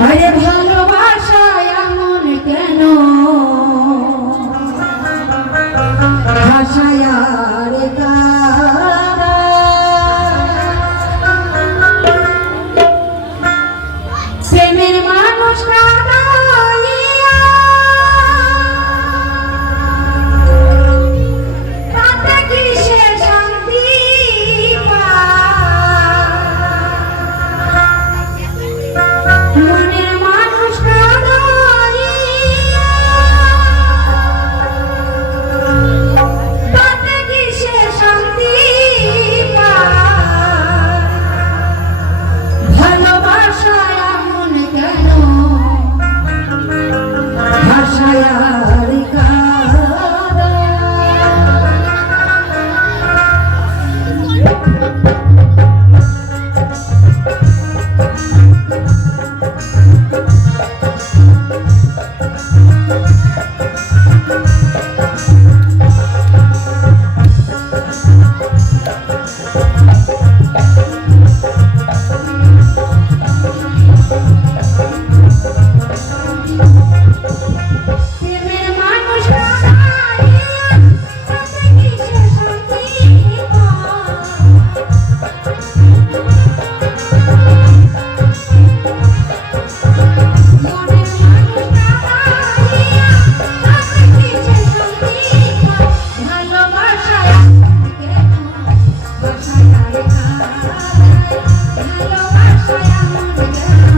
আরে ভালোবাসা এমন কেন ভাষায় আর কারা প্রেমের মানুষ কাঁদাইয়া তাতে কি সে শান্তি মনের মানুষ কাঁদাইয়া তাতে কি সে শান্তি ভালোবাসা এমন কেন ভাষায় আর কাঁদা প্রেমের মানুষ কাঁদাইয়া তাতে কি সে শান্তি মনের মানুষ কাঁদাইয়া তাতে কি সে শান্তি ভালোবাসা এমন কেন ভাষায় আর কাঁদা ভালোবাসা এমন কেন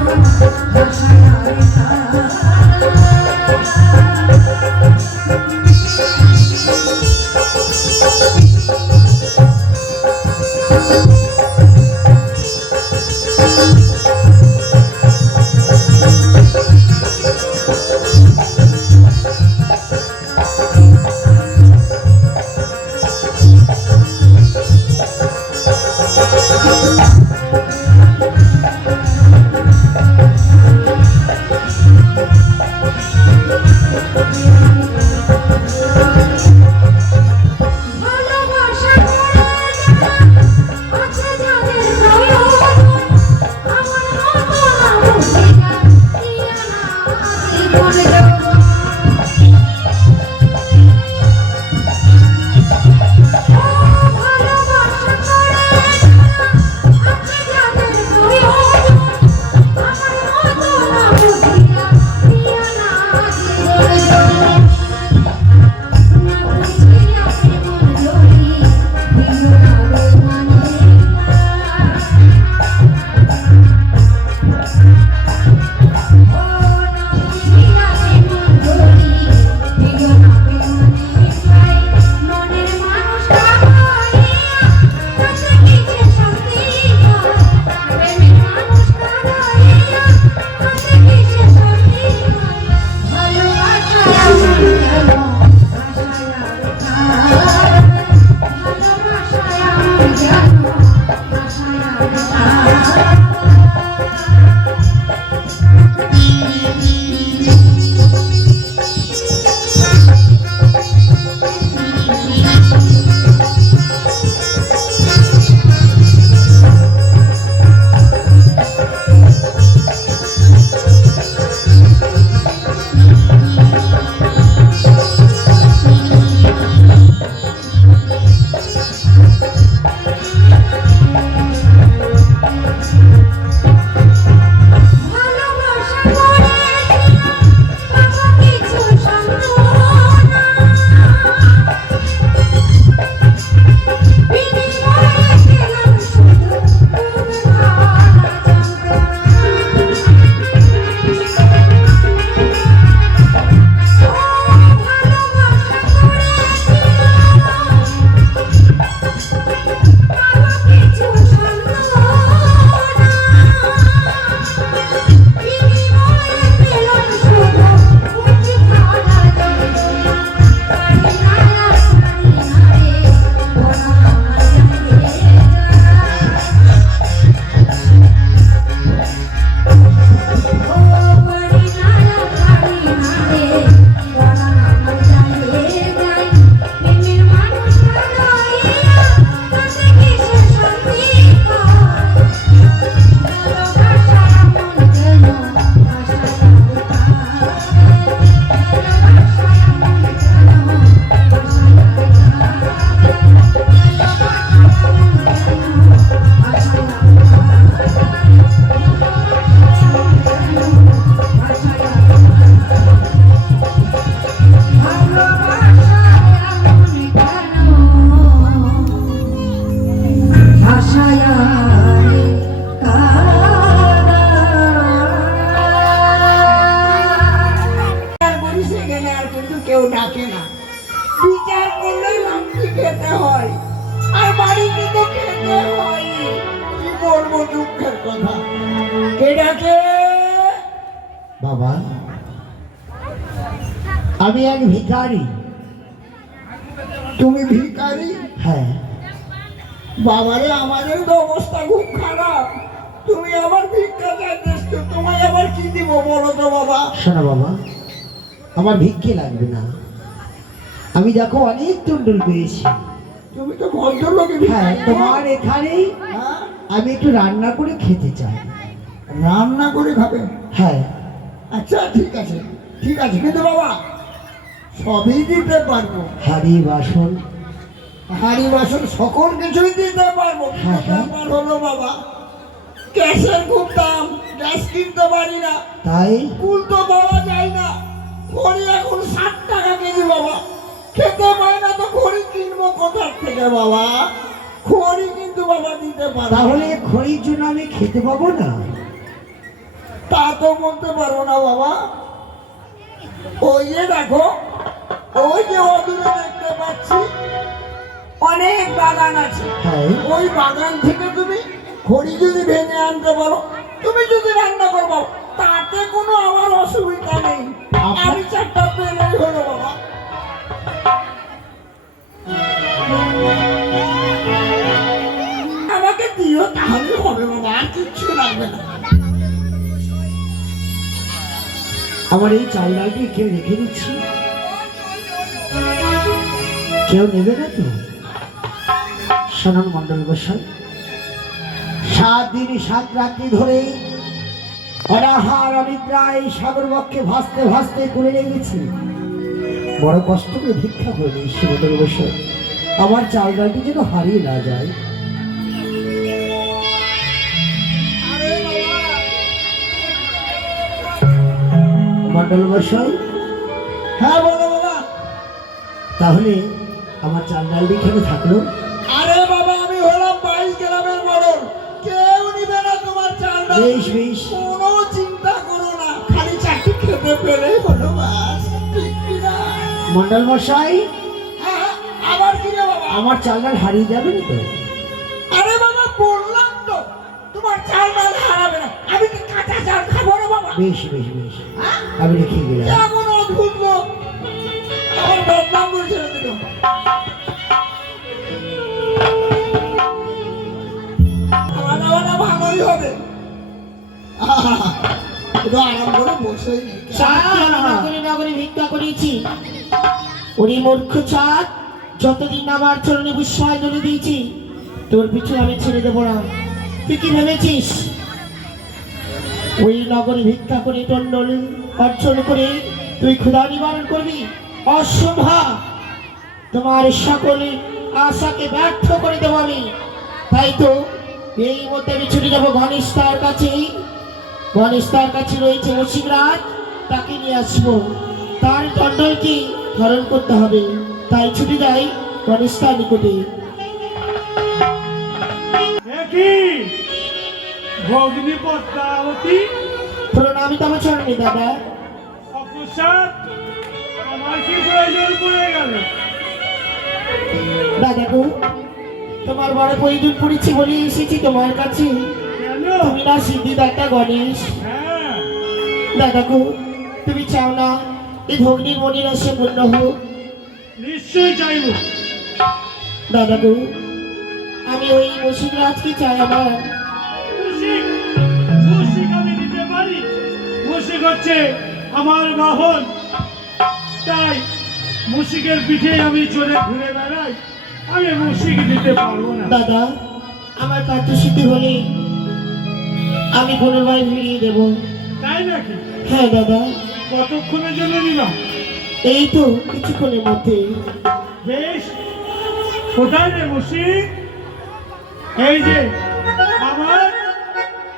ভাষায় আর কাঁদা ভালোবাসা করে আছে যাদের প্রয়োজন আমার মতো না বুঝিয়া দিয়া না জীবন যৌবন ভালোবাসা করে আছে যাদের প্রয়োজন আমার মতো না বুঝিয়া দিয়া না জীবন যৌবন Oh, কে? বাবা, আমি এক ভিখারি। তুমি ভিখারি? হ্যাঁ। বাবারে, আমাদের তো অবস্থা খুব খারাপ। তুমি আবার ভিক্ষা চাইতেছ, তোমায় আবার কি দিব বলো তো বাবা? শোনো বাবা, আমার ভিক্ষে লাগবে না। আমি দেখো অনেক তুন্ডুল পেয়েছি। তুমি তো ভদ্রলোকে হ্যাঁ, ভিখারি। তোমার এখানেই হ্যাঁ? আমি একটু রান্না করে খেতে চাই। রান্না করে খাবে? হ্যাঁ। আচ্ছা ঠিক আছে, ঠিক আছে, কিন্তু বাবা সবই দিতে পারবো। হাড়ি বাসন। হাঁড়ি বাসন সকল কিছুই দিতে পারবো। হ্যাঁ, হ্যাঁ। ব্যাপার হলো বাবা, গ্যাসের খুব দাম, গ্যাস কিনতে পারি না, তাই কুল তো পাওয়া যায় না। খড়ি এখন 60 টাকা কেজি বাবা, খেতে পাই না তো খড়ি কিনবো কোথার থেকে বাবা? খড়ি কিন্তু বাবা দিতে পারবো। তাহলে খড়ির জন্য আমি খেতে পাবো না? তা তো বলতে পারবো না বাবা। ওই যে দেখো, ওই যে অদূরে দেখতে পাচ্ছি অনেক বাগান আছে। হ্যাঁ। ওই বাগান থেকে তুমি খড়ি যদি ভেঙে আনতে পারো, তুমি যদি রান্না করবো, তাতে কোনো আমার অসুবিধা নেই। আমি 4টা পেলেই হলো বাবা। আমাকে দিও তাহলে হবে বাবা, আর কিচ্ছু লাগবে না। আমার এই চাল ডালটি কেউ রেখে দিচ্ছি, কেউ নেবে না তো? শোনান মন্ডল গোসাই, 7 দিন 7 রাত্রি ধরে অনাহার অনিদ্রায় সাগর বক্ষে ভাসতে ভাসতে করে লেগেছি। বড় কষ্ট করে ভিক্ষা করে নিয়েছি মন্ডল গোসাই, আমার চাল ডালটি যেন হারিয়ে না যায়। মন্ডল গোসাই, হ্যাঁ বলো বাবা। তাহলে আমার চাল ডালটি এখানে থাকলো। আরে বাবা, আমি হলাম 22 গ্রামের মরণ, কেউ নিবে না তোমার চাল ডাল। বেশ বেশ, কোনো চিন্তা করো না, খালি 4টি খেতে পেলেই হলো বাস। ঠিক কি না? মন্ডল মশাই, হ্যাঁ, আবার কি রে বাবা? আমার চাল ডাল হারিয়ে যাবে না তো? আরে বাবা, বললাম তো তোমার চাল ডাল হারাবে না। আমি কি কাঁচা চাল খাবো রে বাবা? বেশ বেশ বেশ, হ্যাঁ? আমি রেখে গেলাম। কেমন অদ্ভুত লোক, আমার বদনাম করে ছেড়ে দিল। খাওয়া দাওয়াটা ভালোই হবে। একটু আরাম করে বসেই নেই। নগরে নগরে ভিক্ষা করেছি। ওরে মূর্খ চাঁদ, যতদিন আমার চরণে বিস্ময় ধরে দিয়েছি, তোর পিছু আমি ছেড়ে দেবো না। তুই কি ভেবেছিস ওই নগরে ভিক্ষা করে দণ্ডল অর্জন করে তুই ক্ষুধা নিবারণ করবি? অসম্ভব। তোমার সকলে আশাকে ব্যর্থ করে দেবো আমি। তাই তো এই মধ্যে আমি ছুটে যাবো ঘনিষ্ঠার কাছে। ঘনিষ্ঠার কাছে রয়েছে মুশিকরাজ, তাকে নিয়ে আসবো। তার দণ্ডলকে হরণ করতে হবে। তাই ছুটে যাই ঘনিষ্ঠার নিকটে। ভগ্নী পদ্মাবতী, প্রণামী তবে চরণে দাদা। অপ্রসাদ, আমার কি প্রয়োজন পড়ে গেল? দাদা গো, তোমার বড় প্রয়োজন পড়েছে বলে এসেছি তোমার কাছে। কেন? তুমি না সিদ্ধিদাতা গণেশ। হ্যাঁ, দাদা গো, তুমি চাও না এই ভগ্নির মনির আসে পূর্ণ হোক? নিশ্চয়ই চাইব। দাদা গো, আমি ওই মুশিকরাজকে চাই আমার। মুশিক, মুশিক আমি দিতে পারি। মুশিক হচ্ছে আমার বাহন, তাই মুশিকের পিঠে আমি চড়ে ঘুরে বেড়াই। আমি মুশিক দিতে পারবো না। দাদা, আমার কার্যসিদ্ধি হলে আমি পুনর্বার ফিরিয়ে দেব। তাই নাকি? হ্যাঁ দাদা, কতক্ষণের জন্য নিলাম? এই তো কিছুক্ষণের মধ্যে। বেশ, কোথায় রে মুশিক? এই যে আমার,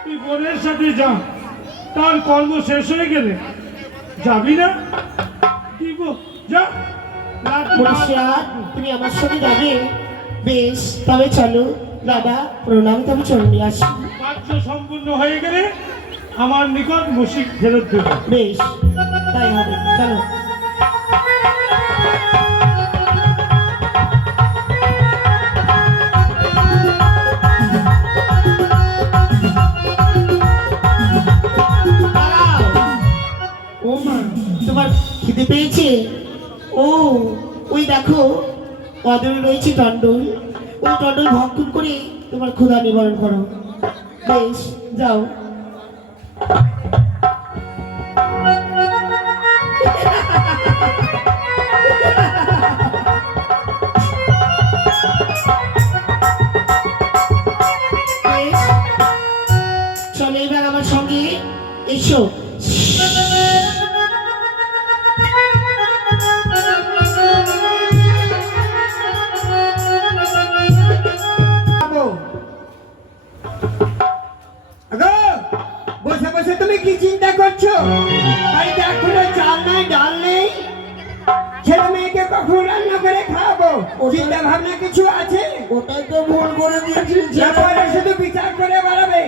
তুই বোনের সাথে যা, তার কর্ম শেষ হয়ে গেলে যাবি না? কি গো, যা। মুর্শিদাবাদ, তুমি আমার সঙ্গে যাবে? বেশ, তবে চলো দাদা, প্রণাম, তবে চলুন আসি। কার্য সম্পূর্ণ হয়ে গেলে আমার নিকট মুশিক ফেরত দেবে। বেশ, তাই হবে, চলো। তোমার খিদে পেয়েছে? ও ওই দেখো অদূরে রয়েছে টন্ডল, ওই টন্ডল ভক্ষণ করে তোমার ক্ষুধা নিবারণ করো। বেশ, যাও। বেশ, চলো এবার আমার সঙ্গে এসো। বসে বসে তুমি কি চিন্তা করছো? বাড়িতে এখনো চাল নাই, ডাল নেই, ছেলে মেয়েকে কখন রান্না করে খাওয়াবো? চিন্তা ভাবনা কিছু আছে? ওটাই তো ভুল করে দিয়েছি। তারপরে শুধু বিচার করে বেড়াবে।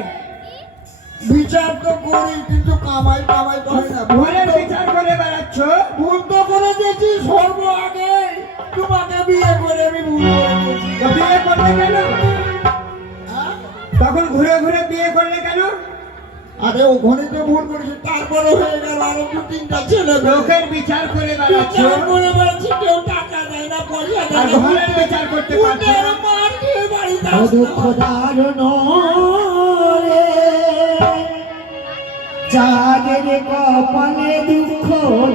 বিচার তো করি, কিন্তু কামাই কামাই তো হয় না। ঘরের বিচার করে বেড়াচ্ছ। ভুল তো করে দিয়েছি সর্ব আগে। তোমাকে বিয়ে করে আমি ভুল করে দিয়েছি। তো বিয়ে করলে কেন? হ্যাঁ? তখন ঘুরে ঘুরে বিয়ে করলে কেন? আরে ওখানে তো ভুল করেছি, তারপরে হয়ে গেল আরো 2-3টা ছেলে। লোকের বিচার করে বেড়াচ্ছ, বিচার করে বেড়াচ্ছি, কেউ টাকা দেয় না, পয়সা আর দেয় না। ঘরের বিচার করতে পারছো উল্টে না। মার খেয়ে বাড়িতে ও আসতে দুঃখ হয়। দারুণ রে, যাদের কপালে দুঃখ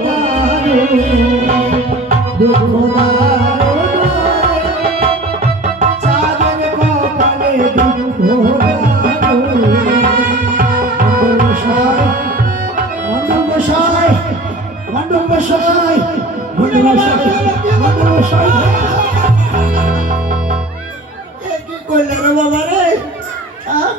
দারুণ, দুঃখ দারুণ রে, যাদের কপালে দুঃখ দারুণ। মণ্ডল মশাই, মণ্ডল মশাই, মণ্ডল মশাই, মণ্ডল মশাই। এ কি করলে রে বাবা রে? হ্যাঁ?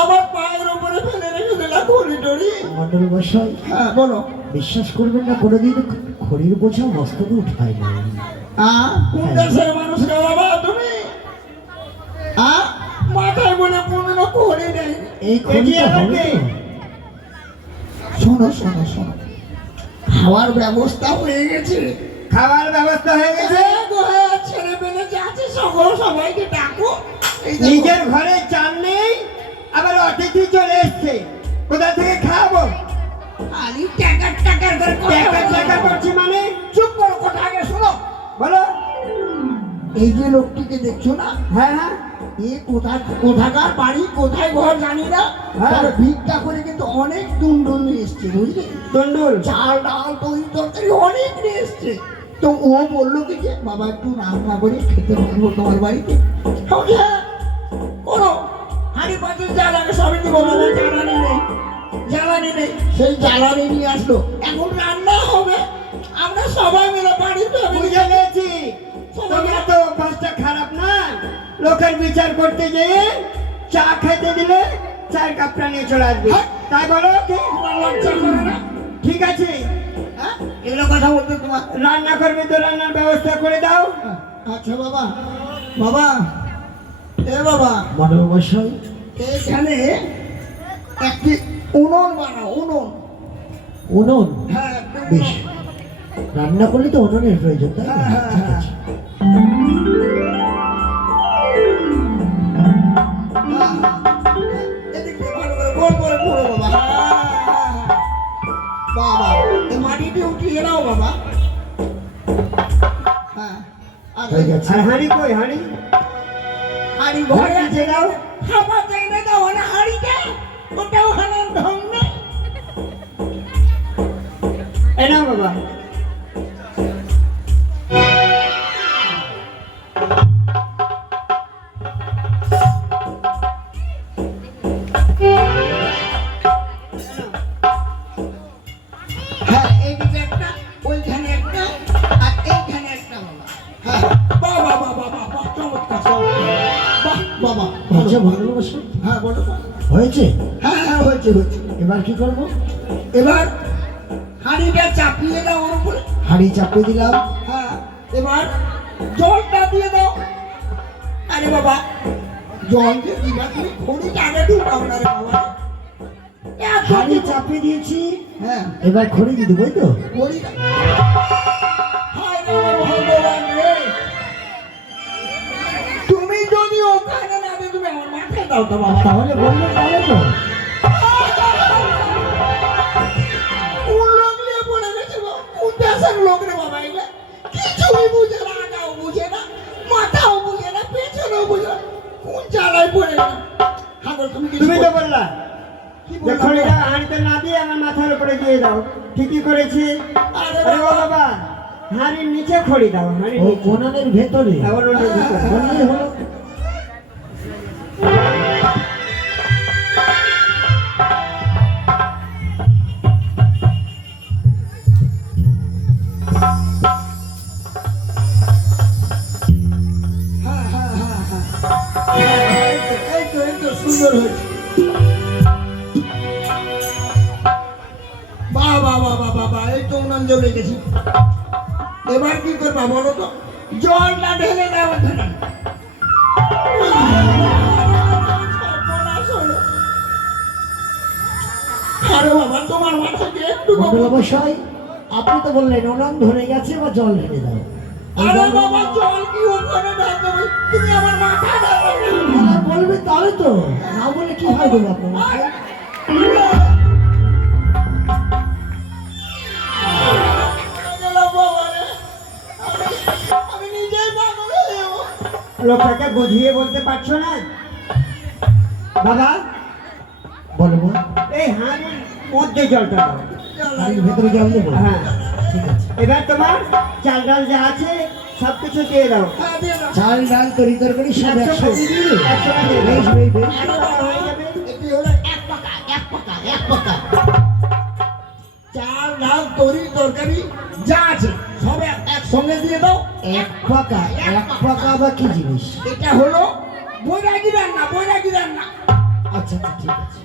আমার পায়ের উপরে ফেলে রেখে দিলা খড়ি টড়ি। মণ্ডল মশাই, হ্যাঁ বলো। বিশ্বাস করবেন না, কোনোদিন খড়ির বোঝা মস্তকে উঠায় না। কোন দেশের মানুষ রে বাবা তুমি? মাথায় বলে কোনো খড়ি নেই। এই খড়িটা হবে তো? শোনো শোনো শোনো, খাওয়ার ব্যবস্থা হয়ে গেছে। খাবার ব্যবস্থা হয়ে গেছে। হ্যাঁ গো, হ্যাঁ, ছেলে পেলে যে আছে সকল সবাইকে ডাকো। এই দেখো। নিজের ঘরে চাল নেই, আবার অতিথি চলে এসছে, কোথা থেকে খাবো? খালি টাকার টাকার করে কথা টাকা বলো। টাকা করছি মানে? চুপ করো, কথা আগে শোনো। বলো। এই যে লোকটিকে দেখছো না, হ্যাঁ হ্যাঁ, এ কোথাকার বাড়ি কোথায় ঘর জানি না, হ্যাঁ। তবে ভিক্ষা করে কিন্তু অনেক টুনটুন নিয়ে এসছে, বুঝলি? টন্ডুল। চাল ডাল তৈরি তরকারি অনেক নিয়ে এসছে। তো ও বললো কি যে বাবা একটু রান্না করে খেতে পারবো তোমার বাড়িতে? আমি বলছি, হ্যাঁ করো, হাঁড়ি পাতিল যা লাগে সবই দিব, বাবা জ্বালানি নেই, জ্বালানি নেই। সেই জ্বালানি নিয়ে আসলো, এখন রান্না হবে, আমরা সবাই মিলে বাড়িতে বুঝে গেছি, তোমরা তো অভ্যাসটা খারাপ না। লোকের বিচার করতে যেয়ে চা খেতে দিলে চায়ের কাপটা নিয়ে চলে আসবে, তাই বলো কি? লজ্জা করে না? ঠিক আছে, হ্যাঁ এগুলো কথা বলতে তোমার? রান্না করবে তো রান্নার ব্যবস্থা করে দাও। আচ্ছা বাবা, বাবা, এ বাবা, মণ্ডল মশাই, এইখানে একটি উনুন বানাও, উনুন। উনুন? হ্যাঁ একদম বেশ, রান্না করলে তো উনুনের প্রয়োজন, তাই না? হ্যাঁ, হ্যাঁ, ঠিক হ্যাঁ। আছে। এদিক দিয়ে ভালো করে গোল করে ঘোরো বাবা। বাবা, এই মাটিটি উঠিয়ে নাও বাবা। হ্যাঁ, আর হয়ে গেছে। আর হাঁড়ি কই? হাঁড়ি হাঁড়ি ঘরে আছে, দাও। খাবার চাইলে দাও না হাঁড়িটা, ওটাও হানার ঢং নেই। এই নাও বাবা। হ্যাঁ এইদিকে একটা, ওইখানে একটা, আর এইখানে একটা বাবা। হ্যাঁ বাহ বাহ বাহ বাহ বাহ, বাহ, চমৎকার চমৎকার। বাহ বাবা, আচ্ছা মণ্ডল মশাই, হ্যাঁ বলো। হয়েছে? হ্যাঁ হ্যাঁ হয়েছে হয়েছে। এবার কি করবো? এবার হাঁড়িটা চাপিয়ে দাও ওর উপরে। হাঁড়ি চাপিয়ে দিলাম। হ্যাঁ এবার জলটা দিয়ে দাও। আরে বাবা, জল দিয়ে দিবা, তুমি খড়িটা আগে ঢুকাও না রে বাবা। এত হাঁড়ি দিব। চাপিয়ে দিয়েছি, হ্যাঁ এবার খড়ি দিয়ে দেবো, তো? খড়িটা। হায় রে আমার ভগবান রে, তুমি যদি ওখানে না দিয়ে তুমি আমার মাথায় দাও তো বাবা। তাহলে বললে তাহলে তো উল্লঙ্গ নিয়ে পড়ে গেছে বাবা। আমার মাথার উপরে দিয়ে দাও। ঠিকই করেছি। আরে আরে ও বাবা, হাড়ির নিচে খড়ি দাও, হাড়ির ও নিচে। উনানের ভেতরে আবার ওটার ভিতরে। বললেই হলো। হ্যাঁ হ্যাঁ হ্যাঁ হ্যাঁ এই তো সুন্দর হয়েছে। বাহ বাহ বাহ বাহ বাহ বাহ, এই তো উনান জ্বলে গেছি। এবার কি করবা বলো তো? জলটা ঢেলে দাও ওখানে। সর্বনাশ হলো। আরে বাবা, তোমার মাথা দিয়ে একটু মন্ডল মশাই, আপনি তো বললেন উনান ধরে গেছে বা জল ঢেলে দাও। আরে বাবা, জল কি ওখানে ঢালতে হবে? তুমি আমার মাথা ঢালো। বলবে তাহলে তো, না বলে কি হয় গো আপনার মাথায়? আমি নিজেই পাগল হয়ে যাবো। লোকটাকে বুঝিয়ে বলতে পারছো না? বাবা, বলো মা, এই হাড়ির মধ্যে জলটা দাও। বাড়ির ভেতরে জল দেবো? হ্যাঁ, ঠিক আছে। এবার তোমার চাল ডাল যা আছে সবকিছু দিয়ে দাও। হ্যাঁ, দিয়ে দাও। চাল ডাল তরি তরকারি সব একসাথে দিয়ে দিলে? একসঙ্গে দিয়ে দাও। বেশ বেশ বেশ। আরে বাবা, হয়ে যাবে। এটি হলো এক পাকা। চাল ডাল তরি তরকারি যা আছে সব একসঙ্গে দিয়ে দাও। এক পাকা আবার কি জিনিস? এটা হলো বৈরাগী রান্না। আচ্ছা আচ্ছা, ঠিক আছে।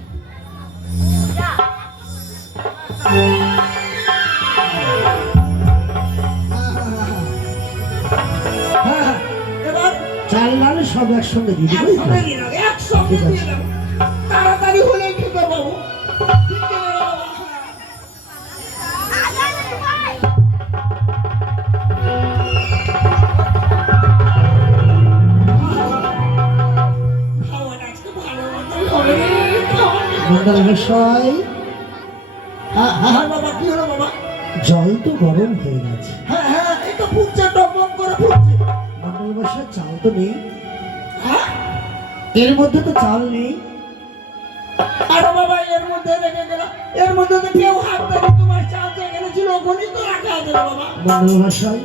হ্যাঁ, হ্যাঁ, এবার চাল ডাল সব একসঙ্গে দিয়ে দিবি তো? একসঙ্গে দিয়ে দাও, একসঙ্গে দিয়ে দাও। তাড়াতাড়ি হলে খেতে পাবো। ঠিক আছে বাবা, হ্যাঁ। খাওয়াটা আজকে ভালো মতোই হবে রে, খাওয়াটা। মন্ডল মশাই, হ্যাঁ হ্যাঁ বাবা, কি হলো বাবা? জল তো গরম হয়ে গেছে। হ্যাঁ হ্যাঁ, এই তো ফুটছে, টকবক করে ফুটছে। মন্ডল মশাই, চাল তো নেই, হ্যাঁ, এর মধ্যে তো চাল নেই। আরে বাবা, এর মধ্যে রেখে গেলাম। এর মধ্যে তো কেউ হাত দেবে। তোমার চাল যেখানে ছিল ওখানেই তো রাখা আছে রে বাবা। মন্ডল মশাই,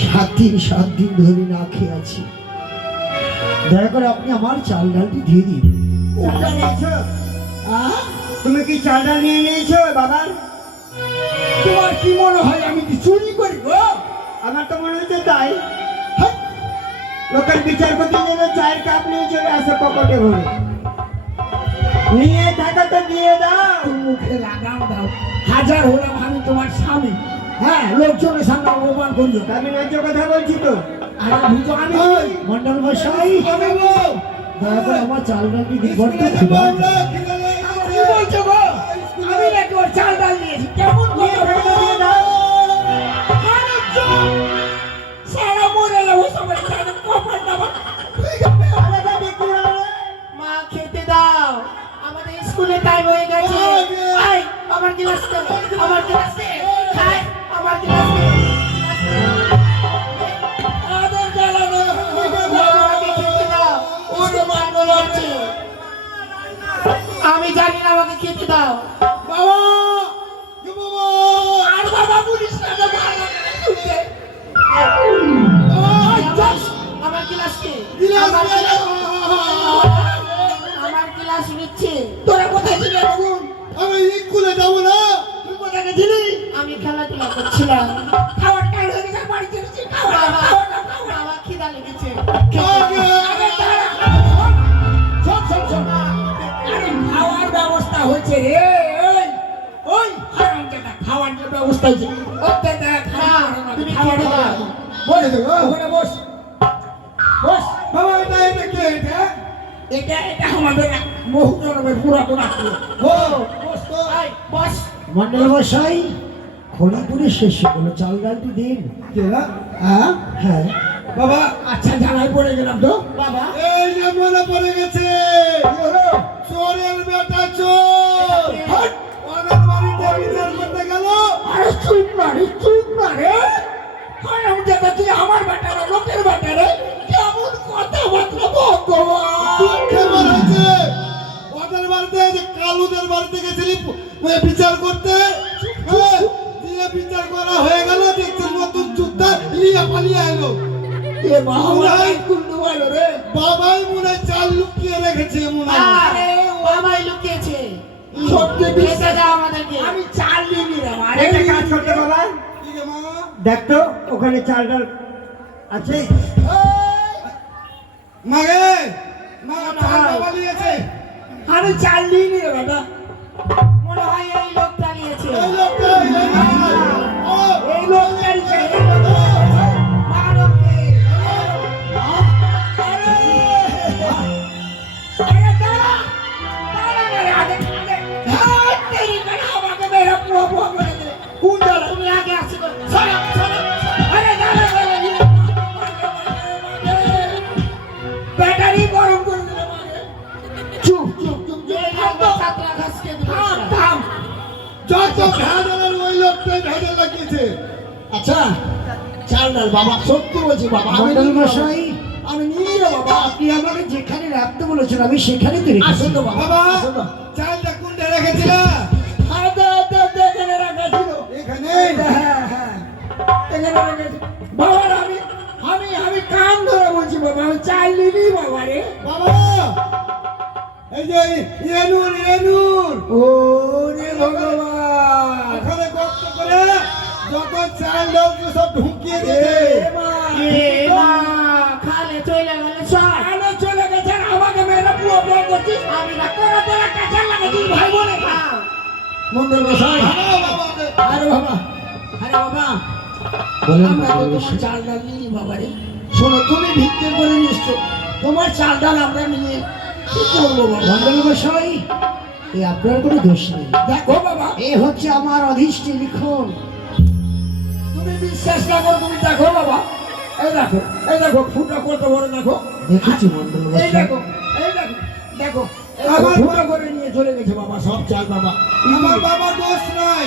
7 দিন ধরে না খেয়ে আছি, দয়া করে আপনি আমার চাল ডালটি দিয়ে দিন। ওটা নিয়েছো? হ্যাঁ? তুমি কি চাল ডাল নিয়ে নিয়েছো বাবা? তোমার কি মনে হয় আমি কি চুরি করি গো? আমার তো মনে হচ্ছে তাই। হ্যাঁ? লোকের বিচারপতি যেন চায়ের কাপ নিয়ে চলে আসে পকেটে ভরে। নিয়ে থাকা তো দিয়ে দাও। তুমি মুখে লাগাম দাও। হাজার হলাম আমি তোমার স্বামী। হ্যাঁ, লোকজনের সামনে অপমান করিও না। আমি ন্যায্য কথা বলছি তো। আরে বুঝো, আমি মন্ডল মশাই, আমি গো। দয়া করে আমার চাল ডালটি দিন, বড্ড ক্ষুধা পেয়েছে। কি বলছো গো? আমি নাকি ওর চাল ডাল নিয়েছি? কেমন কথা বলছো? আরে চুপ! সারা মরে যাবো সবাই, সারা কপাল দাবা। আরে বাবা, কি হলো? মা খেতে দাও, আমাদের স্কুলে টাইম হয়ে গেছে। আয় আমার গ্লাস দে, আমার গ্লাস দে, খাই আমার গ্লাস দে। আরে জ্বালা না। মা, আমাকে খেতে দাও, ওরে মাগো লাগছে। আমি জানি না, আমাকে খেতে দাও। বাবা! এ বাবা! আর বাবা বলিস না রে, ভালো লাগে না শুনতে। ওই চুপ! আমার গ্লাস কে? দিলাম, আমার দিলাম। আমার গ্লাস নিচ্ছে। তোরা কোথায় ছিলি এখন? আমি স্কুলে যাবো না। তুই কোথায় গেছিলি? আমি খেলাধুলা করছিলাম। খাওয়ার টাইম হয়ে গেছে, বাড়ি চলেছি। বাবা, খাওয়া। আমার খিদা লেগেছে। আরে দাঁড়া। শোন। আরে খাওয়ার ব্যবস্থা হয়েছে রে। ওই হারামজাদা, খাওয়ার যে ব্যবস্থা হয়েছে। ওই দেখ, তুমি খেতে দাও। বস, ওখানে বস। বাবা, এটা কে এটা? এটা আমাদের বহু জন্মের পুরাতন আত্মীয়। বস তো। আয়, বস। মন্ডল মশাই, খড়িপুরে শেষ হলো, চাল ডালটি দিন। হ্যাঁ হ্যাঁ, বাবা, আচ্ছা জ্বালায় পড়ে গেলাম তো। বাবা, এই যে মনে পড়ে গেছে, চোরের বেটা চোর। হাট! ওদের বাড়িতে বিচার করতে গেল। আরে চুপ না রে। হারামজাদা, তুই আমার বেটা না, লোকের বেটা রে। কেমন কথাবার্তা ভগবান। দুঃখে মারাছে। ওদের বাড়িতে যে কালুদের বাড়িতে গেছিলি বিচার করতে দিয়ে বিচার করা হয়ে গেল, দেখতে নতুন চুক্তা লিয়া পালিয়ে এলো। এ বাবা কুন্ডু ভালো রে। বাবাই মনে হয় চাল লুকিয়ে রেখেছে মনে হয়। আরে বাবাই লুকিয়েছে। সত্যি খেতে বিশ্বাস দাও আমাদেরকে। আমি চাল নিবি রে মারে। একটা কাজ করতে বাবা, কি রে মা? দেখ তো ওখানে চাল ডাল আছে। মাগে মা চাল পালিয়েছে। আমি চাল নিবি রে বেটা। মনে হয় এই লোকটা নিয়েছে। এই লোকটা এই লোকটা। ও এই লোক চাইছে, এই লোক। মার ওকে। আরে দাঁড়া, দাঁড়া রে, আগে আগে। হ্যাঁ, তেরি করে আমাকে মেরে পুরো পুরো করে দিলে। কোন দাঁড়া? তুমি আগে আসি গো। সরো, সরো, সরো। আরে দাঁড়া, দাঁড়া, দাঁড়া। ব্যাটারি গরম করে দিলে আমাকে। চুপ চুপ চুপ চুপ। এই লোকটা ছাত্রা ঘাসকে থাম দিল। থাম। যত ভেজালের ওই লোকটাই ভেজাল লাগিয়েছে। আচ্ছা চাল ডাল বাবা, সত্যি বলছি বাবা, আমি মন্ডল নিই রে মশাই, বাবা। আমি নিই রে বাবা। আপনি আমাকে যেখানে রাখতে বলেছেন আমি সেখানেই তো রেখেছি। আসুন তো বাবা, বাবা আসুন তো। চালটা কোনটা রেখেছিলা? আরে দে, দে, দে, এখানে রাখা ছিল। এখানে। হ্যাঁ, হ্যাঁ। এখানে রাখা ছিল। বাবা আমি আমি আমি কান ধরে বলছি বাবা, আমি চাল নিবি বাবা রে। বাবা এই যে এনুর এনুর ও রে ভগবান। ওখানে গর্ত করে যত চাল ডাল সব ঢুকিয়ে দিয়েছে। এ মা, এ মা, খালে চলে গেল সব। আলো চলে গেছে আর আমাকে মেরে পুরো পুরো করছিস। আমি না তোরা তোরা কাছে লাগাচ্ছিস ভাই বলে খা। মন্ডল মশাই। বাবা, বাবা, আরে বাবা, আরে বাবা, বলেন আমরা তো মন্ডল তোমার মশাই। চাল ডাল নিই বাবা রে। শোনো, তুমি ভিক্ষে করে নিচ্ছ, তোমার চাল ডাল আমরা নিয়ে কি করবো বাবা? মন্ডল মশাই, এই আপনার কোনো দোষ নেই। দেখো বাবা, এ হচ্ছে আমার অধীষ্টি লিখন। তুমি বিশ্বাস না করো, তুমি দেখো বাবা, এই দেখো, এই দেখো ফুটা কত বড় দেখো। দেখেছি মন্ডল এই মশাই। দেখো, এই দেখো, দেখো আমার ফুটা করে নিয়ে চলে গেছে বাবা সব চাল বাবা। আমার বাবা দোষ নাই।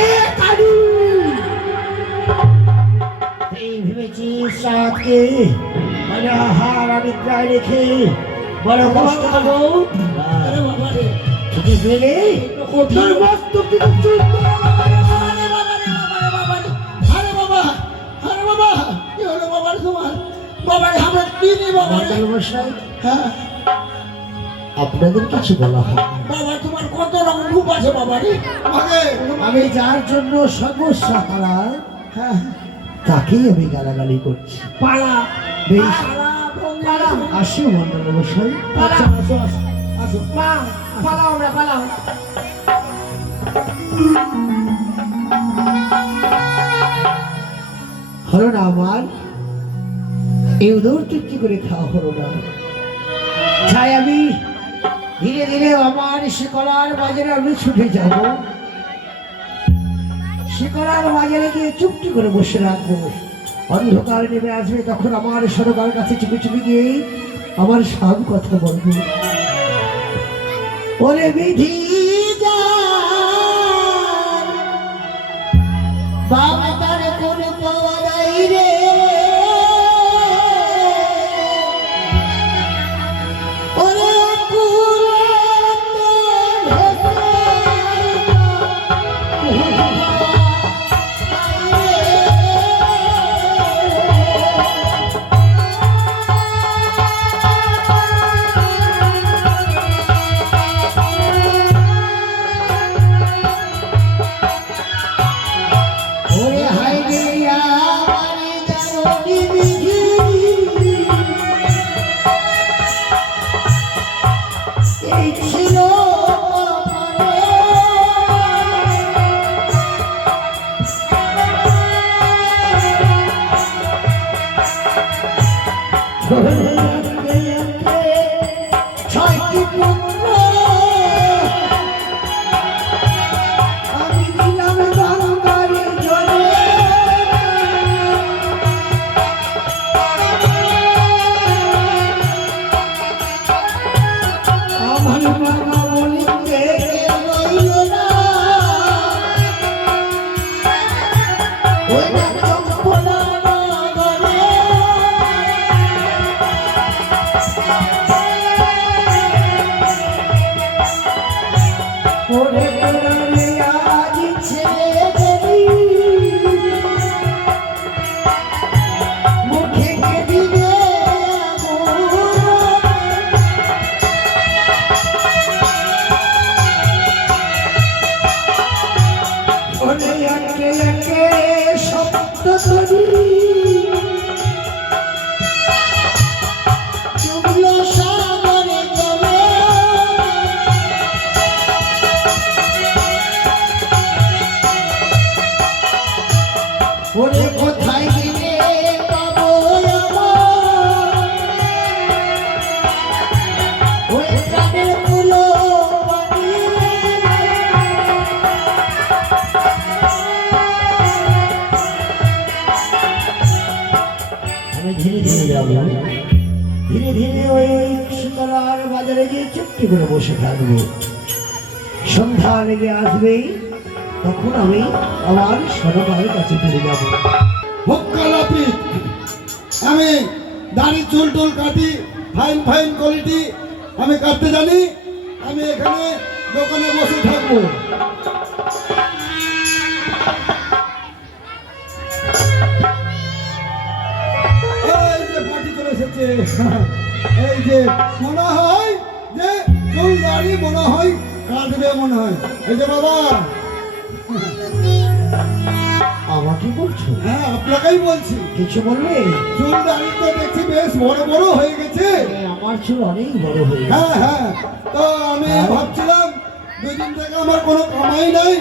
এ কালু! এই ভেবেছি সাতকে মানে আহার অনিদ্রায় রেখে বড় কষ্ট হবো। আরে বাবা রে, ছুটে পেলে তোর মস্তক থেকে চুল করে বাবা রে, বাবা রে, বাবা রে, বাবা রে, বাবা রে। আরে বাবা, আরে বাবা, কি হলো বাবা রে তোমার? বাবা রে, আমরা চিনি বাবা রে। মন্ডল মশাই, হ্যাঁ, আপনাদের কিছু বলা হয় না। বাবা তোমার কত রকম রূপ আছে বাবা রে। মাগে আমি যার জন্য সমস্যা হারাম হ্যাঁ, তাকেই আমি গালাগালি করছি। পালা, বেশ, পালা, পালা। আসি মন্ডল মশাই। আচ্ছা, আসো, আসো, আসো। মা, পালাও আমরা পালাও। হলো না আমার এই উদর তৃপ্তি করে খাওয়া হলো না, তাই আমি ধীরে ধীরে আমার শিকলার বাজারে আমি ছুটে যাব। শিকলার বাজারে গিয়ে চুপটি করে বসে রাখবো। অন্ধকার নেমে আসবে, তখন আমার সরকার কাছে চুপি চুপি গিয়ে আমার সব কথা বলবো। ওরে বিধি যার বাবা তার কোন পাওয়া নাই রে, ওরে কুড়াতে ওরে হাই রে আমার যাব। ধীরে ধীরে ওই সুতলার বাজারে গিয়ে চুপটি করে বসে থাকবো। সন্ধ্যা লেগে আসবে, তখন আমি আমার সরকারের কাছে ফিরে যাব। ভোক্কালাপিত আমি দাড়ি চুল টুল কাটি, ফাইন ফাইন কোয়ালিটি আমি কাটতে জানি। আমি এখানে দোকানে বসে থাকবো। এই যে পার্টি চলে এসেছে, এই যে মনে হয় যে চুল দাড়ি মনে হয় কাটবে, মনে হয়। এই যে বাবা, আমাকে বলছো? হ্যাঁ আপনাকেই বলছি। কিছু বলবে? চুল দাড়ি তো দেখছি বেশ বড় বড় হয়ে গেছে। আমার চুল অনেক বড় হয়ে গেছে। হ্যাঁ হ্যাঁ, তো আমি ভাবছিলাম দুদিন থেকে আমার কোনো কামাই নাই,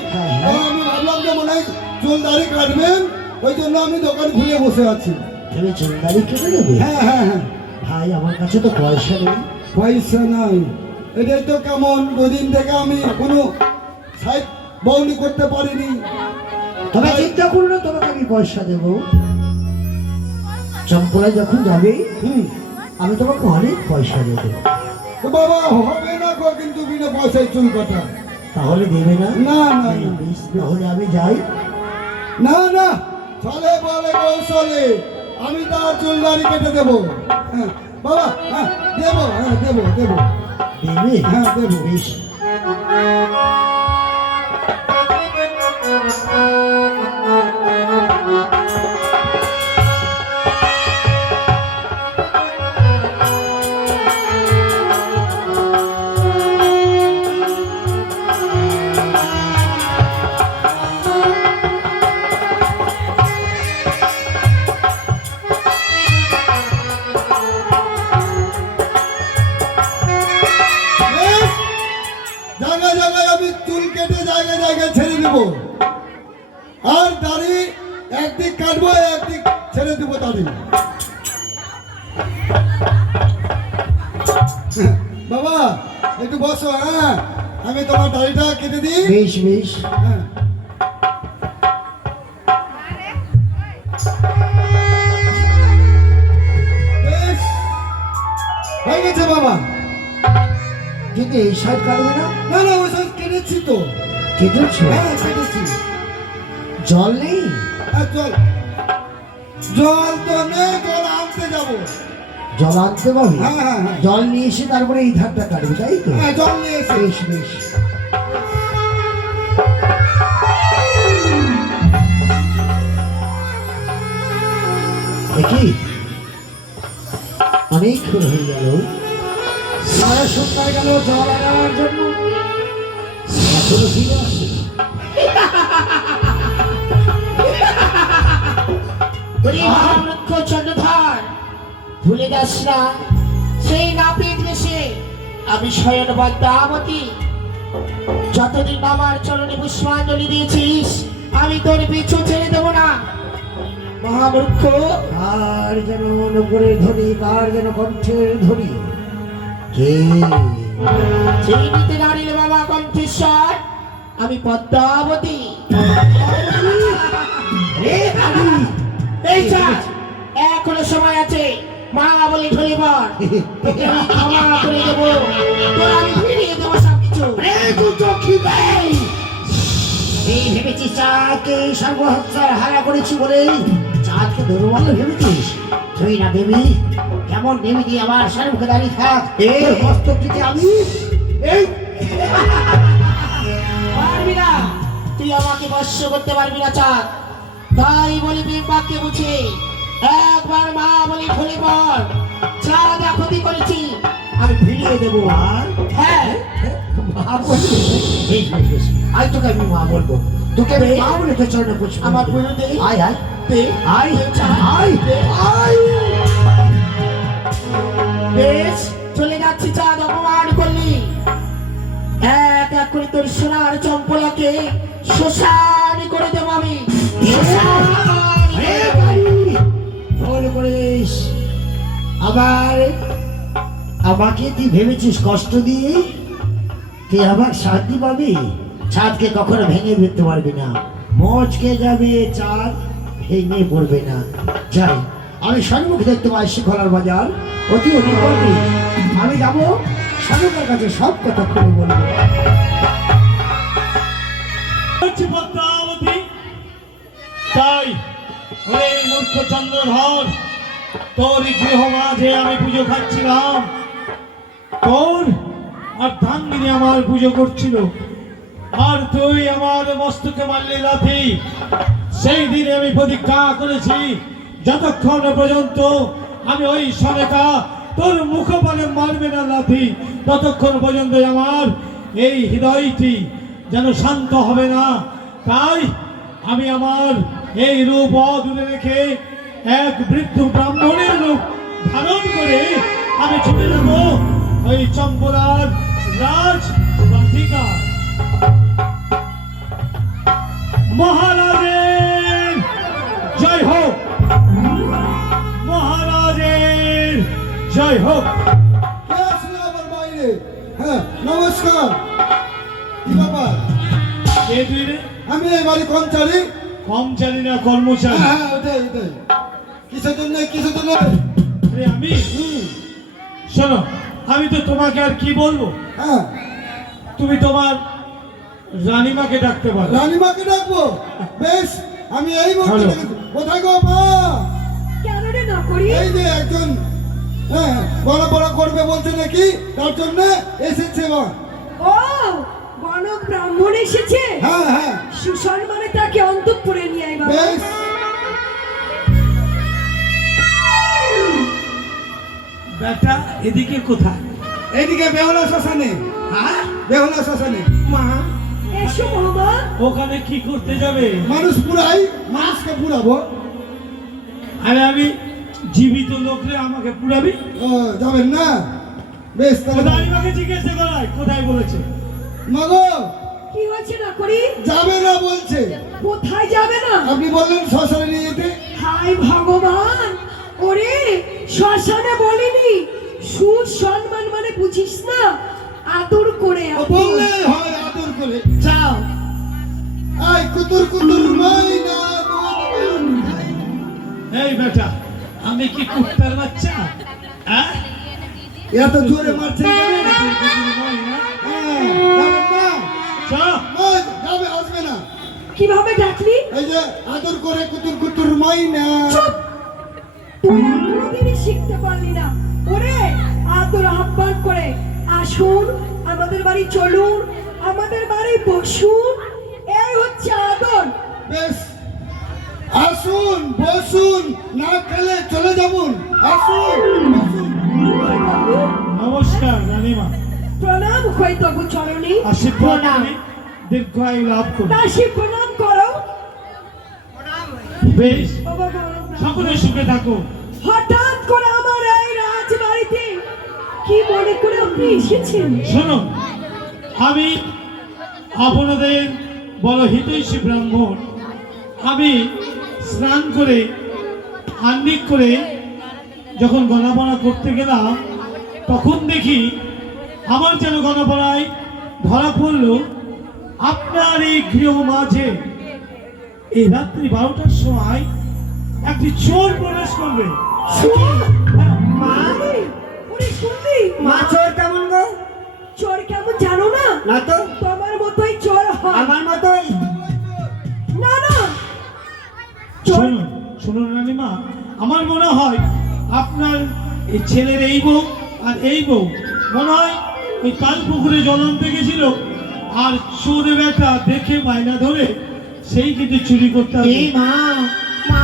তো আমি ভাবলাম যে মনে হয় চুল দাড়ি কাটবেন, ওই জন্য আমি দোকান খুলে বসে আছি। তুমি চুল দাড়ি কেটে দেবে? হ্যাঁ হ্যাঁ হ্যাঁ। ভাই আমার কাছে তো পয়সা নেই। পয়সা নাই? এটাই তো কেমন, দুদিন থেকে আমি কোনো সাইড বউনি করতে পারিনি। তবে চিন্তা করো না, তোমাকে আমি পয়সা দেবো। চম্পলায় যখন যাবে আমি তোমাকে অনেক পয়সা দেবো। তো বাবা হবে না গো কিন্তু বিনা পয়সায় চুল কাটা। তাহলে দেবে না? না না না। বেশ, তাহলে আমি যাই। না না, চলে বলে কৌশলে আমি তার চুল দাড়ি কেটে দেবো। হ্যাঁ বাবা, হ্যাঁ দেবো, হ্যাঁ দেবো দেবো। দেবে? হ্যাঁ দেবো। বেশ। বেশ, জায়গায় জায়গায় আমি চুল কেটে জায়গায় জায়গায় ছেড়ে দেবো। আর দাড়ি একদিক কাটবো, একদিক ছেড়ে দেবো দাড়ি। বাবা একটু বসো, হ্যাঁ আমি তোমার দাড়িটা কেটে দিই। বেশ বেশ। হ্যাঁ। বেশ, হয়ে গেছে বাবা। কিন্তু এই সাইড কাটবে না? না না, ওই সব কেটেছি তো। কেটেছো? হ্যাঁ কেটেছি। জল নেই? আর জল, জল তো নেই, জল আনতে যাবো। জল আনতে পারবে? হ্যাঁ হ্যাঁ হ্যাঁ। জল নিয়ে এসে তারপরে এই ধারটা কাটবে, তাই তো? হ্যাঁ জল নিয়ে এসে। বেশ বেশ। দেখি অনেকক্ষণ হয়ে গেল, সারা সপ্তাহ গেল জল আনার জন্য, এখনো ফিরে আসছে না। মহামূর্খ চন্দ্রধর, ভুলে যাস না সেই নাপিত বেশে আমি স্বয়ং পদ্মাবতী। যতদিন আমার চরণে পুষ্পাঞ্জলি দিয়েছিস আমি তোর পিছু ছেড়ে দেবো না। মহামূর্খ, কার যেন নগরের ধ্বনি, কার যেন কণ্ঠের ধ্বনি, কে? চিনিতে নারীর বাবা কণ্ঠেশ্বর, আমি পদ্মাবতী। এই চাঁদ, এখনো সময় আছে, মা বলে ঢলিবার তোকে আমি ক্ষমা করে দেবো, তোর আমি ফিরিয়ে দেবো সবকিছু। এই ভেবেছিস চাঁদকে সর্বহত্যার হারা করেছি বলে চাঁদকে দুর্বল ভেবেছিস? তুই না দেবী, কেমন দেবী দিয়ে আমার সর্বকে দাঁড়িয়ে থাক, তোর মস্তক থেকে আমি এই পারবি না, তুই আমাকে বশ্য করতে পারবি না চাঁদ। তাই বলিবি বাক্যে বুঝে, একবার মা বলি ঢলিবার চাঁদ ক্ষতি করেছি আমি ফিরিয়ে দেবো। আর হ্যাঁ, মা বলবি? বেশ বেশ বেশ, আয় তোকে আমি মা বলবো, তোকে আমি মা বলে তোর চরণে পুষ্প আমার দেব। পুজো দে। আয় আয় দে, আয় চাঁদ, আয় দে। আয়। বেশ, চলে যাচ্ছি চাঁদ, অপমান করলি। এক এক করে তোর সোনার চম্পলাকে শ্মশান করে দেবো আমি। শ্মশান। ভুল করিস, আবার আমাকে তুই ভেবেছিস কষ্ট দিয়ে তুই আবার শান্তি পাবি? চাঁদকে কখনো ভেঙে ফেলতে পারবি না, মচকে যাবে চাঁদ, ভেঙে পড়বে না। যাই, আমি সম্মুখে দেখতে পাই শিখলার বাজার অতি অধিকর্মী। আমি যাব স্বামীদের কাছে সব কথা খুলে বলবো। হচ্ছে পদ্মাবতী, তাই ওরে মূর্খ চন্দ্রধর, তোর গৃহ মাঝে আমি পুজো খাচ্ছিলাম, তোর আর ধানগিরি আমার পুজো করছিল, আর তুই আমার মস্তকে মারলি লাথি। সেই দিনে আমি প্রতিজ্ঞা করেছি যতক্ষণ পর্যন্ত আমি ওই সনেকা তোর মুখপানে মারবে না লাথি, ততক্ষণ পর্যন্ত আমার এই হৃদয়টি যেন শান্ত হবে না। তাই আমি আমার এই রূপ অদূরে রেখে এক বৃদ্ধ ব্রাহ্মণের রূপ ধারণ করে আমি ছুটে যাব ওই চম্পলার রাজ বাটিকা। মহারাজের জয় হোক, মহারাজের জয় হোক। কে আসলে আমার বাইরে? হ্যাঁ, নমস্কার। কি ব্যাপার? কে তুই রে? আমি এই বাড়ি কর্মচারী। কম জানি না কর্মচারী। হ্যাঁ হ্যাঁ, ওটাই ওটাই। কিসের জন্য কিসের জন্য? আরে আমি শোনো, আমি তো তোমাকে আর কি বলবো, হ্যাঁ, তুমি তোমার রানীমাকে ডাকতে পারো। রানীমাকে ডাকবো? বেশ, আমি এই মুহূর্তে হ্যালো। ডেকেছি। কোথায় গো মা? কেন রে না করি? এই যে একজন হ্যাঁ বড় বড় করবে বলছে নাকি, তার জন্য এসেছে মা। ও গণক ব্রাহ্মণ এসেছে, হ্যাঁ হ্যাঁ, সুসম্মানে তাকে অন্তঃপুরে নিয়ে আয় বাবা। বেশ। বেটা এদিকে কোথায়? এইদিকে বেহুলা শ্মশানে। হ্যাঁ বেহুলা শ্মশানে মা, এসো বাবা। ওখানে কি করতে যাবে? মানুষ পুরাই, মানুষকে পুরাবো। আরে আমি জীবিত লোকরে আমাকে পুরাবি? ও, যাবেন না? বেশ তাহলে। রানীমাকে জিজ্ঞাসা করাই কোথায় বলেছে। মাগো, কি হয়েছে না করি? যাবে না বলছে। কোথায় যাবে না? আপনি বললেন শ্মশানে নিয়ে যেতে। হায় ভগবান, ওরে শ্মশানে বলিনি, সুসম্মান মানে বুঝিস না, আদর করে ও বললে হয় আদর করে। যাও। আই কুতুর কুতুর মাইনা এই বেটা, আমি কি কুত্তার বাচ্চা? হ্যাঁ এত জোরে মারছে কেন? হ্যাঁ, যাবেন না? চল। মা, যাবে, আসবে না। কিভাবে ডাকলি? এই যে আদর করে কুতুর কুতুর মাইনা। তুই আর কোনোদিনই শিখতে পারলি না। ওরে আদর আহ্বান করে আসুন, আমাদের বাড়ি চলুন, আমাদের বাড়ি বসুন, এই হচ্ছে আদর। বেশ, আসুন বসুন, না খেলে চলে যাবুন। আসুন বসুন। নমস্কার রানীমা, প্রণাম হয় তবু চরণী। আশীর্বাদ করি, দীর্ঘায়ু লাভ করো। দাসী প্রণাম করো। বেশ, ও বাবা, সকলে সুখে থাকো। হঠাৎ করে আমার এই রাজবাড়িতে কি মনে করে আপনি এসেছেন? শোনো, আমি আপনাদের বড় হিতৈষী ব্রাহ্মণ। আমি স্নান করে আহ্নিক করে যখন গণাপনা করতে গেলাম, তখন দেখি আমার যেন গণাপনায় ধরা পড়ল আপনার এই গৃহ মাঝে এই রাত্রি 12টার সময় একটি চোর প্রবেশ করবে। মা, ওরে শুনলি? মা চোর কেমন গো? চোর কেমন জানো না? না তো, তোমার মতোই চোর হয়। আমার মতোই। না না, চোর শুনুন শুনুন রানীমা, আমার মনে হয় আপনার এই ছেলের এই বউ আর এই বউ মনে হয় ওই কাল পুকুরে জল আনতে গেছিল, আর চোর বেটা দেখে বায়না ধরে সেই কিন্তু চুরি করতে হবে। এই মা, মা,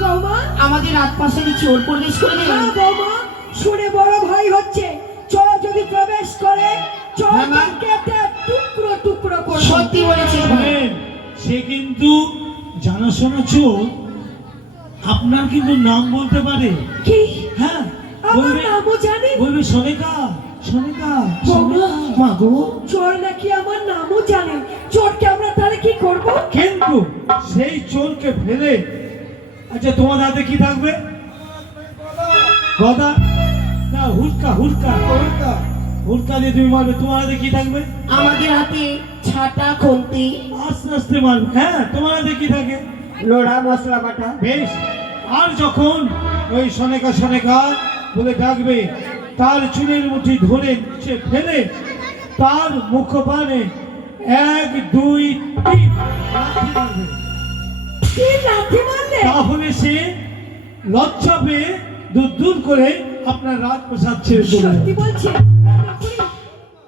বৌমা। আমাদের রাত পাশেরই চোর প্রবেশ করবে। হ্যাঁ বৌমা, শুনে বড় ভয় হচ্ছে। চোর যদি প্রবেশ করে, চোর হ্যাঁ, মা। কেটে টুকরো টুকরো করে। সত্যি বলেছিস মা। শোনেন, সে কিন্তু জানাশোনা চোর, আপনার কিন্তু নাম বলতে পারে। কি? হ্যাঁ, আমার বলবে নামও জানে? বলবে সোনেকা সোনেকা বৌমা, মা গো, চোর নাকি আমার নামও জানে? চোরকে আমরা তাহলে কি করব? কিন্তু সেই চোরকে ফেলে, আচ্ছা তোমার হাতে কি থাকবে? গদা না হুড়কা? হুড়কা ওটা হুড়কা দিয়ে তুমি মারবে। তোমার হাতে কি থাকবে? আমাদের হাতে ছাটা খুন্তি। আস্তে আস্তে মারবে। হ্যাঁ, তোমার হাতে কি থাকে? লোড়া মশলা বাটা। বেশ, আর যখন ওই সনেকা সনেকা বলে ডাকবে, তার চুলের মুঠি ধরে নিচে ফেলে তার মুখপানে 1 2 3 লাথি মারবে। কি লাথি মারলে? তাহলে সে লজ্জা পেয়ে দূর দূর করে আপনার রাজপ্রাসাদ ছেড়ে চলে যাবে। সত্যি বলছি?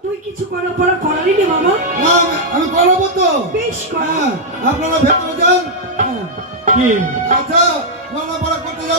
তুই কিছু করা পড়া করালি নি বাবা? না, আমি করাবো তো। বেশ কর। হ্যাঁ, আপনারা ভেতরে যান। কি আচ্ছা, করা পড়া করতে যান।